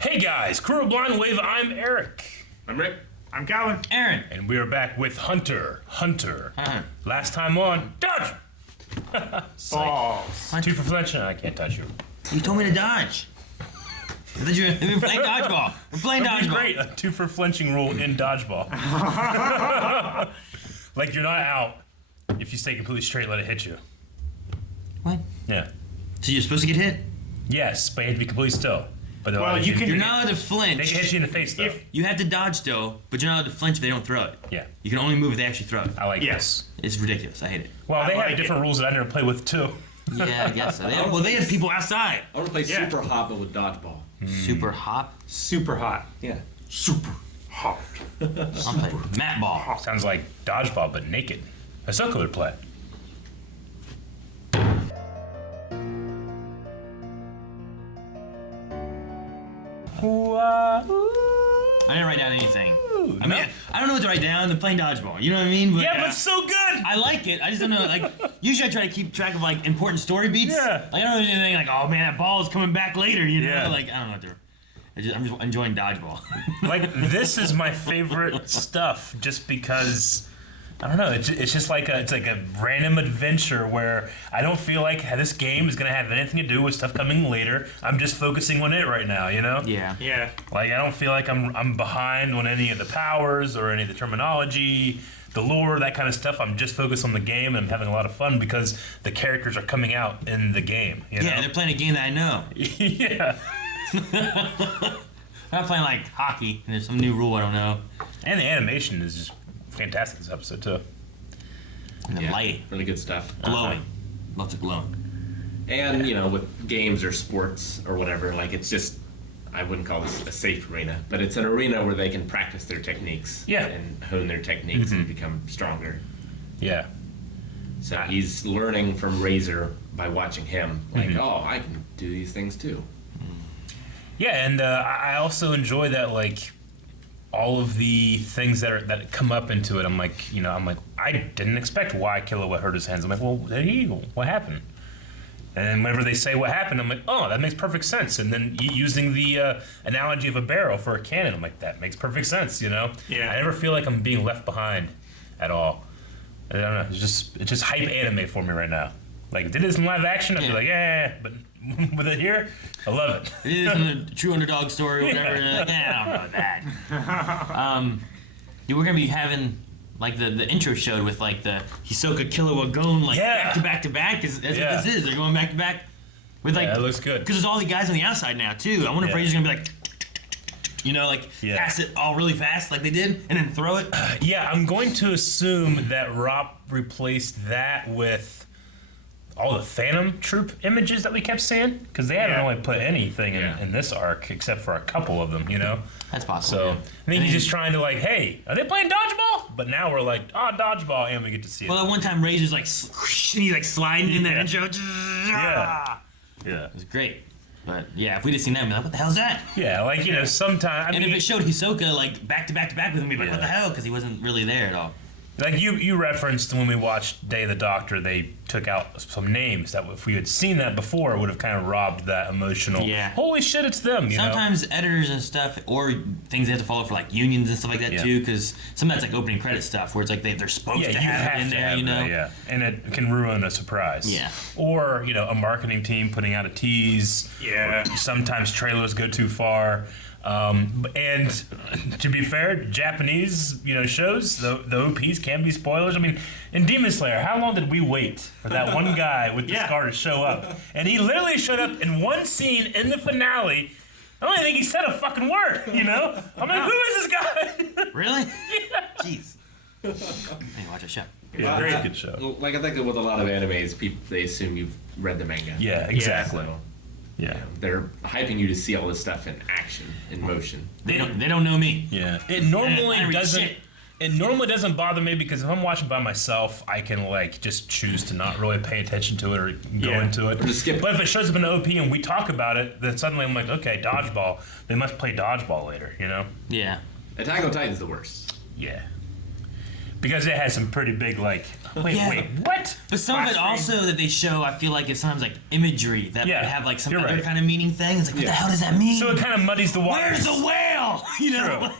Hey guys, Crew of Blind Wave, I'm Eric. I'm Rick. I'm Calvin. Aaron. And we are back with Hunter. Last time on, dodge! Balls. 2 for flinching, I can't touch you. You told me to dodge. I thought you were playing dodgeball. We're playing That'd be dodgeball. great, a 2 for flinching rule in dodgeball. Like you're not out if you stay completely straight, let it hit you. What? Yeah. So you're supposed to get hit? Yes, but you have to be completely still. But Well, you can- You're not allowed to flinch. They can hit you in the face though. You have to dodge still, but you're not allowed to flinch if they don't throw it. Yeah. You can only move if they actually throw it. I like Yes. It's ridiculous. I hate it. Well, I they like have different rules that I never play with too. Yeah, I guess so. They have people outside. I want to play Yeah. Super Hot, but with dodgeball. Super hop. Super hot. Yeah. Super hot. I'm playing mat ball. Sounds like dodgeball, but naked. Ahsoka would play. I didn't write down anything. I mean, I don't know what to write down. They're playing dodgeball. You know what I mean? But Yeah, but so good! I like it. I just don't know. Like, usually I try to keep track of like important story beats. Yeah. Like, I don't know anything like, oh man, that ball is coming back later. You know? Yeah. Like, I don't know what to. I'm just enjoying dodgeball. Like, this is my favorite stuff just because, I don't know, it's just like it's like a random adventure where I don't feel like this game is going to have anything to do with stuff coming later. I'm just focusing on it right now, you know? Yeah. Yeah. Like, I don't feel like I'm behind on any of the powers or any of the terminology, the lore, that kind of stuff. I'm just focused on the game and I'm having a lot of fun because the characters are coming out in the game, you know? Yeah, they're playing a game that I know. Yeah. I'm not playing like hockey and there's some new rule I don't know. And the animation is just fantastic this episode, too. And the light, Really good stuff. glowing. Lots of glowing. And, you know, with games or sports or whatever, like, it's just, I wouldn't call this a safe arena, but it's an arena where they can practice their techniques. Yeah. And hone their techniques and become stronger. Yeah. So he's learning from Razor by watching him. Like, oh, I can do these things too. Yeah, and I also enjoy that, like, all of the things that come up into it. I'm like, I didn't expect why Killua hurt his hands. I'm like, well, what happened? And whenever they say what happened, I'm like, oh, that makes perfect sense. And then using the analogy of a barrel for a cannon, I'm like, that makes perfect sense, you know? Yeah. I never feel like I'm being left behind at all. I don't know, it's just hype anime for me right now. Like, if it is in live action, I'd be like, yeah, but with it here, I love it. It is in the true underdog story or whatever. And like, I don't know that. We're gonna be having like the intro showed with like the Hisoka Killua going like back to back. That's what this is. They're going back to back with like. Yeah, it looks good. Because there's all the guys on the outside now too. I wonder if Razor's gonna be like. You know, like pass it all really fast like they did, and then throw it. Yeah, I'm going to assume that Rob replaced that with all the Phantom Troop images that we kept seeing, because they haven't really put anything in this arc except for a couple of them, you know? That's possible. So yeah. I think he's just trying to like, hey, are they playing dodgeball? But now we're like, dodgeball, and we get to see it. Well, at one time Razor's like, and he's like sliding in that intro. Yeah. It was great. But yeah, if we'd have seen that, we'd be like, what the hell's that? Yeah, like, you know, sometimes. And if it showed Hisoka like back to back with him, we'd be like, what the hell? Because he wasn't really there at all. Like you referenced when we watched Day of the Doctor, they took out some names that if we had seen that before, it would have kind of robbed that emotional. Yeah. Holy shit, it's them. You Sometimes editors and stuff, or things they have to follow for like unions and stuff like that too, because some of that's like opening credit stuff where it's like they're supposed to have it in there, you know. That, and it can ruin a surprise. Yeah. Or a marketing team putting out a tease. Yeah. Sometimes trailers go too far. And to be fair, Japanese, shows, the OPs can be spoilers. I mean, in Demon Slayer, how long did we wait for that one guy with the scar to show up? And he literally showed up in one scene in the finale. I don't even think he said a fucking word, I'm like, who is this guy? Really? Yeah. Jeez. I need to watch that show. Yeah, very good show. Like, I think with a lot of animes, they assume you've read the manga. Yeah, exactly. So, yeah. They're hyping you to see all this stuff in action, in motion. They don't know me. Yeah. It normally I read doesn't. shit. It normally doesn't bother me because if I'm watching by myself, I can just choose to not really pay attention to it or go into it. Or just skip it. But if it shows up in the OP and we talk about it, then suddenly I'm like, okay, dodgeball. They must play dodgeball later, Yeah. Attack on Titan's the worst. Yeah. because it has some pretty big wait, what? But some of it also that they show, I feel like it's sometimes like imagery that might have like some other kind of meaning thing. It's like, what the hell does that mean? So it kind of muddies the waters. Where's the whale? You know,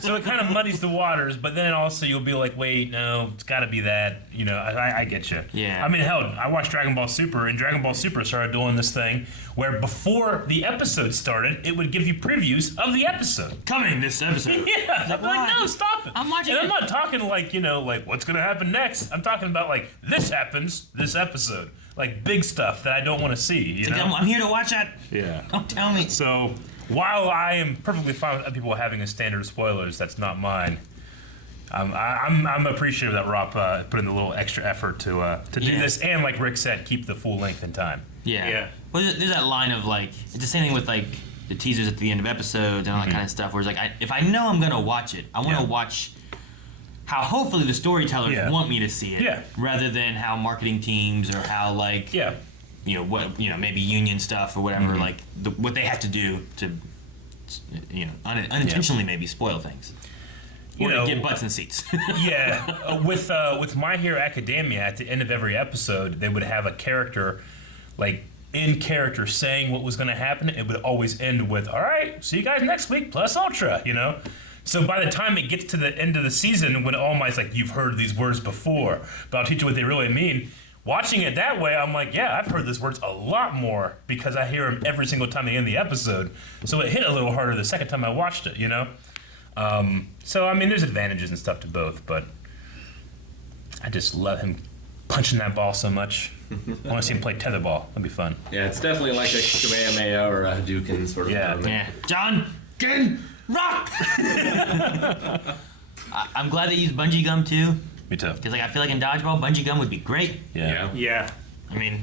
so it kind of muddies the waters, but then also you'll be like, wait, no, it's got to be that. You know, I get you. Yeah. I mean, hell, I watched Dragon Ball Super, and Dragon Ball Super started doing this thing where before the episode started, it would give you previews of the episode. Coming this episode. Yeah. I'm like, no, stop it. I'm watching and it. I'm not talking like, you know, like what's going to happen next. I'm talking about like this happens this episode. Like big stuff that I don't want to see, you know? I'm here to watch that. Yeah. Don't tell me. So while I am perfectly fine with people having a standard of spoilers, that's not mine. I'm appreciative that Rob put in the little extra effort to do this, and like Rick said, keep the full length in time. Yeah. Well, there's that line of like, it's the same thing with like the teasers at the end of episodes and all that kind of stuff. Where it's like, if I know I'm gonna watch it, I want to watch how hopefully the storytellers want me to see it, rather than how marketing teams or how like maybe union stuff or whatever what they have to do to unintentionally maybe spoil things. Or to get butts in seats. With My Hero Academia, at the end of every episode, they would have a character, like, in character saying what was going to happen. It would always end with, all right, see you guys next week, plus Ultra, you know? So by the time it gets to the end of the season, when All Might's like, you've heard these words before, but I'll teach you what they really mean. Watching it that way, I'm like, yeah, I've heard these words a lot more because I hear them every single time they end the episode. So it hit a little harder the second time I watched it, you know? So, I mean, there's advantages and stuff to both, but I just love him punching that ball so much. I want to see him play tetherball. That'd be fun. Yeah, it's definitely like a Kamehameha or a Hadouken sort of element. Yeah. John, Ken, rock! I'm glad they used bungee gum, too. Me too. Because I feel like in dodgeball, bungee gum would be great. Yeah. I mean,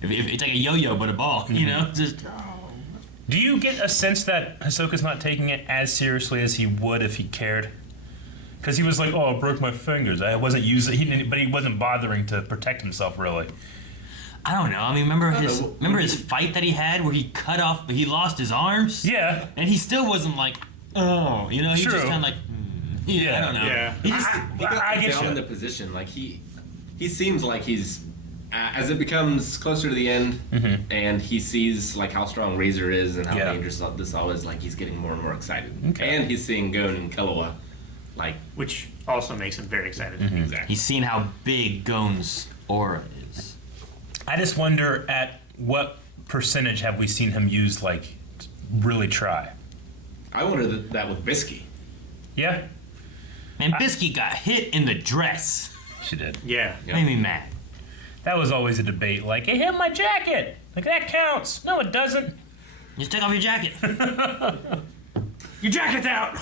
if it's like a yo-yo but a ball, you know? Just... Do you get a sense that Hisoka's not taking it as seriously as he would if he cared? Because he was like, "Oh, I broke my fingers. I wasn't using." But he wasn't bothering to protect himself, really. I don't know. I mean, remember his fight that he had where he he lost his arms. Yeah. And he still wasn't like, oh, you know, he just kind of like, I don't know. Yeah. He got down in the position. Like he seems like he's. As it becomes closer to the end, and he sees like how strong Razor is and how dangerous this all is, like he's getting more and more excited. Okay. And he's seeing Gon and Killua, like, which also makes him very excited. Exactly. He's seen how big Gon's aura is. I just wonder at what percentage have we seen him use, like, really try. I wonder that with Bisky. Yeah. Man, Bisky got hit in the dress. She did. Yeah. Made me mad. That was always a debate. Like, it hit my jacket. Like, that counts. No, it doesn't. Just take off your jacket. Your jacket's out.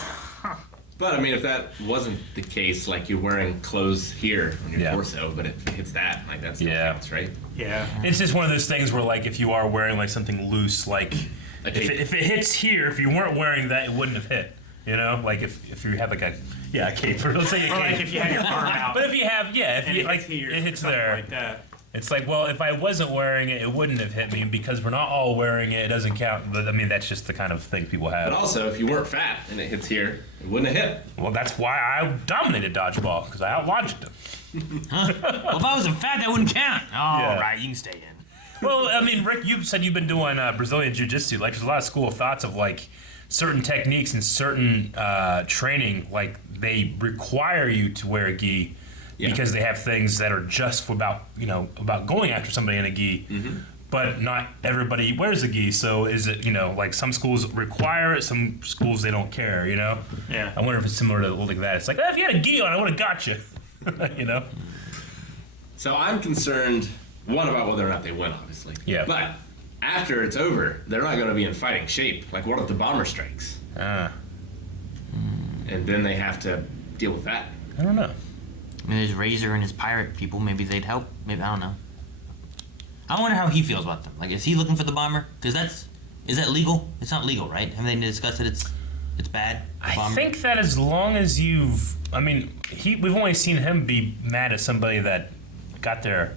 But I mean, if that wasn't the case, like you're wearing clothes here on your torso, but it hits that, like that's counts, right? Yeah. It's just one of those things where, like, if you are wearing like something loose, like if it hits here, if you weren't wearing that, it wouldn't have hit. You know, like if you have like a cape, or let's say a cape. Or like if you have your arm out. But if you have, if you like, here, it hits there. like that. It's like, well, if I wasn't wearing it, it wouldn't have hit me because we're not all wearing it. It doesn't count. But I mean, that's just the kind of thing people have. But also, if you weren't fat and it hits here, it wouldn't have hit. Well, that's why I dominated dodgeball because I outlogicked him. Well, if I wasn't fat, that wouldn't count. All right, you can stay in. Well, I mean, Rick, you said you've been doing Brazilian Jiu-Jitsu. Like, there's a lot of school of thoughts of like certain techniques and certain training. Like, they require you to wear a gi. Because they have things that are just for about going after somebody in a gi, but not everybody wears a gi. So is it like some schools require it, some schools they don't care. Yeah. I wonder if it's similar to like that. It's like if you had a gi on, I would have got you. So I'm concerned about whether or not they win, obviously. Yeah. But after it's over, they're not going to be in fighting shape. Like what if the bomber strikes? And then they have to deal with that. I don't know. I mean, there's Razor and his pirate people. Maybe they'd help. Maybe, I don't know. I wonder how he feels about them. Like, is he looking for the bomber? Because is that legal? It's not legal, right? Haven't they discussed that it's bad? I think that as long as we've only seen him be mad at somebody that got there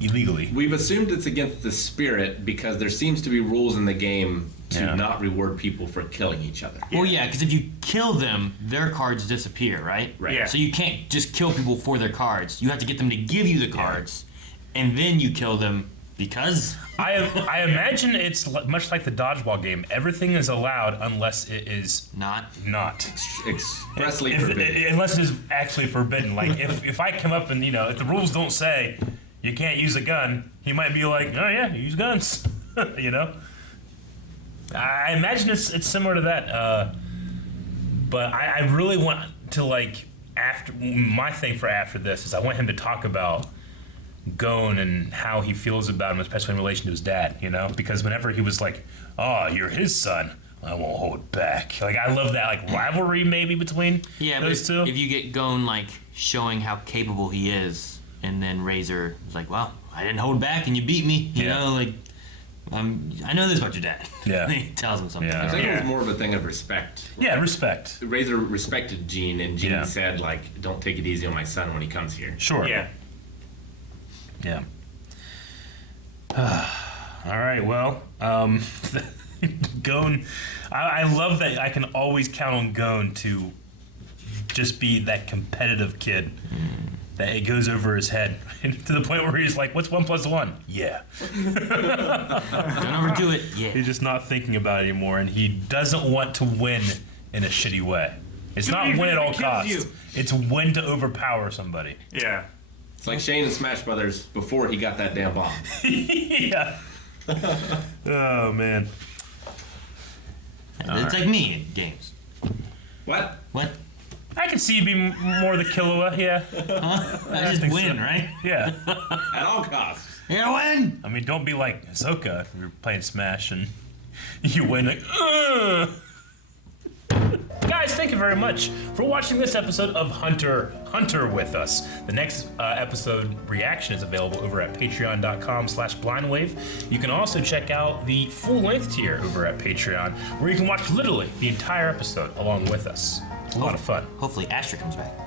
illegally. We've assumed it's against the spirit because there seems to be rules in the game to not reward people for killing each other. Well, yeah, because if you kill them, their cards disappear, right? Right. Yeah. So you can't just kill people for their cards. You have to get them to give you the cards, and then you kill them because. I imagine it's much like the dodgeball game. Everything is allowed unless it is Not. Expressly forbidden. Unless it is actually forbidden. Like if I come up and if the rules don't say you can't use a gun, he might be like, oh yeah, use guns. I imagine it's similar to that. But I really want to after my thing for after this is I want him to talk about Gon and how he feels about him, especially in relation to his dad, because whenever he was like, oh, you're his son, I won't hold back. I love that rivalry maybe between those two. If you get Gon showing how capable he is, and then Razor is like, well, I didn't hold back and you beat me, you know, I know this about your dad. Yeah. He tells him something. I think it was more of a thing of respect. Yeah, respect. Razor respected Gene, and Gene said, don't take it easy on my son when he comes here. Sure. Yeah. Yeah. All right, well, Gon, I love that I can always count on Gon to just be that competitive kid. That it goes over his head to the point where he's like, what's 1 + 1? Yeah. Don't overdo it. Yeah. He's just not thinking about it anymore, and he doesn't want to win in a shitty way. It's not win at all costs. It's win to overpower somebody. Yeah. It's like Shane and Smash Brothers before he got that damn bomb. Yeah. Oh, man. It's like me in games. What? What? I can see you being more the Killua, yeah. I just win, so. right? Yeah. At all costs. You win! I mean, don't be like Ahsoka. You're playing Smash and you win like, ugh. Guys, thank you very much for watching this episode of Hunter with us. The next episode reaction is available over at patreon.com/blindwave. You can also check out the full-length tier over at Patreon, where you can watch literally the entire episode along with us. It's a lot of fun. Hopefully Astra comes back.